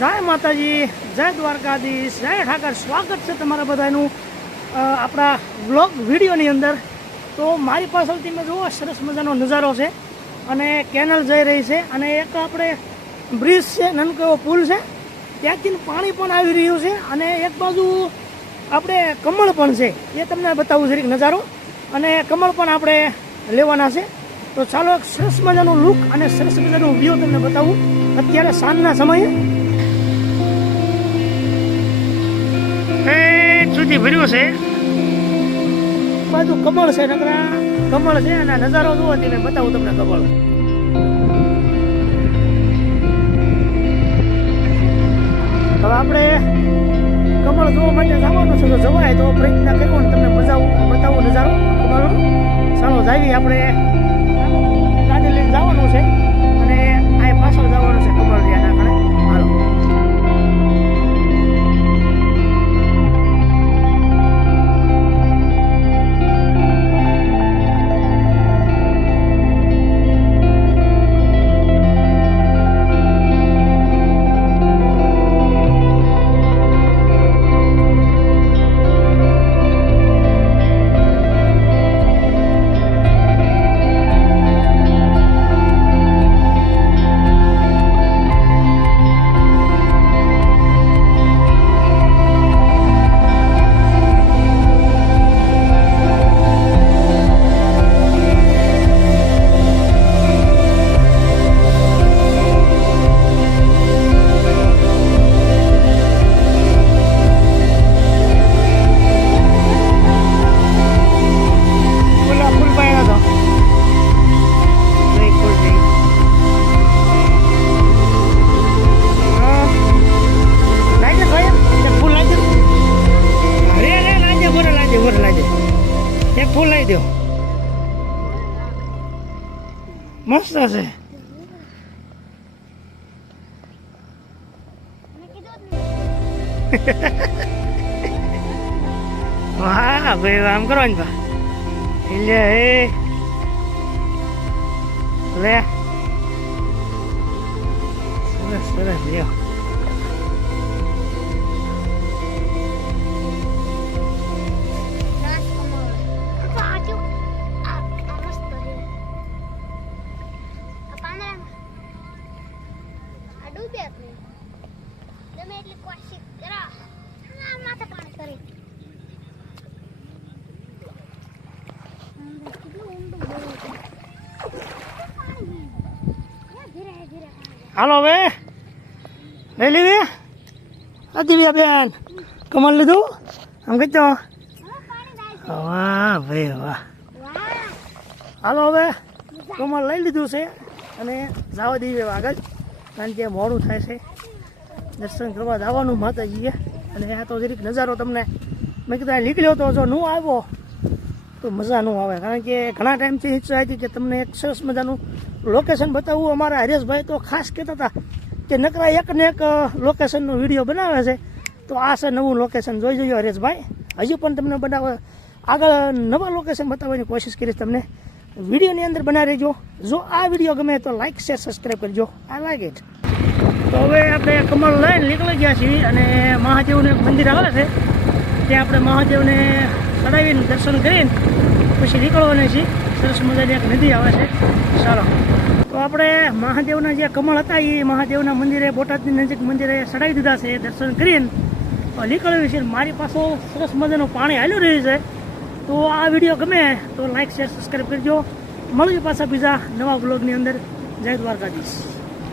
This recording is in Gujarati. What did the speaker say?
જય માતાજી, જય દ્વારકાધીશ, જય ઠાકર. સ્વાગત છે તમારા બધાનું આપણા વ્લોગ વિડીયોની અંદર. તો મારી પાછળ તમે જુઓ સરસ મજાનો નજારો છે અને કેનલ જઈ રહી છે અને એક આપણે બ્રિજ છે, નાનકો એવો પુલ છે, ત્યાંથી પાણી પણ આવી રહ્યું છે અને એક બાજુ આપણે કમળ પણ છે, એ તમને બતાવું જરીક નજારો. અને કમળ પણ આપણે લેવાના છે. તો ચાલો એક સરસ મજાનું લુક અને સરસ મજાનું વ્યૂ તમને બતાવું અત્યારે સાંજના સમયે. સુધી ભર્યું છે, બાજુ કમળ છે, નકરા કમળ છે અને નજારો જુઓ તમે, બતાવું તમને કમળ. હવે આપણે કમળ જોવા માટે જવાનું છે, તો જવાય તો પ્રયત્ન કર્યો ને તમને બતાવું નજારો કમળનો. ચાલો જાવી, આપણે ગાડી લઈને જવાનું છે અને આ પાછળ જવાનું છે કમળ ત્યાં આગળ. હાલો. એક ફૂલ લઈ દો, મસ્ત છે. વાહ ભાઈ, આમ કરો ને બા, લે લે, સરસ સરસ લ્યો. હાલો હવે લઈ લેવી આ દિવ્યા બેન, કમળ લીધું આમ કહી દો. વાહ ભાઈ વાહ. હાલો હવે કમળ લઈ લીધું છે અને જવા દઈએ આગળ, કારણ કે મોડું થાય છે. દર્શન કરવા જવાનું માતાજીએ. અને આ તો જરીક નજારો તમને મેં કીધું અહીં નીકળ્યો તો જો ન આવ્યો તો મજા ન આવે, કારણ કે ઘણા ટાઈમથી ઈચ્છા હતી કે તમને એક સરસ મજાનું લોકેશન બતાવવું. અમારા હરેશભાઈ તો ખાસ કહેતા હતા કે નકરા એક ને એક લોકેશનનો વિડીયો બનાવે છે, તો આ છે નવું લોકેશન, જોઈ જોઈએ હરેશભાઈ. હજી પણ તમને આગળ નવા લોકેશન બતાવવાની કોશિશ કરીશ તમને. વિડીયોની અંદર બનાવી રહેજો. જો આ વિડીયો ગમે તો લાઇક શેર સબસ્ક્રાઈબ કરજો. I like it. તો હવે આપણે કમળ લઈને નીકળી ગયા છીએ અને મહાદેવનું એક મંદિર આવે છે, ત્યાં આપણે મહાદેવને ચડાવીને દર્શન કરીને પછી નીકળવાના છીએ. સરસ મજાની એક નદી આવે છે. ચાલો, તો આપણે મહાદેવના જે કમળ હતા એ મહાદેવના મંદિરે, બોટાદની નજીક મંદિરે ચડાવી દીધા છે. દર્શન કરીને નીકળ્યું છે. મારી પાસે સરસ મજાનું પાણી હાલ્યું રહ્યું છે. તો આ વિડીયો ગમે તો લાઇક શેર સબસ્ક્રાઈબ કરજો. મળીએ પાછા બીજા નવા બ્લોગની અંદર. જય દ્વારકાધીશ.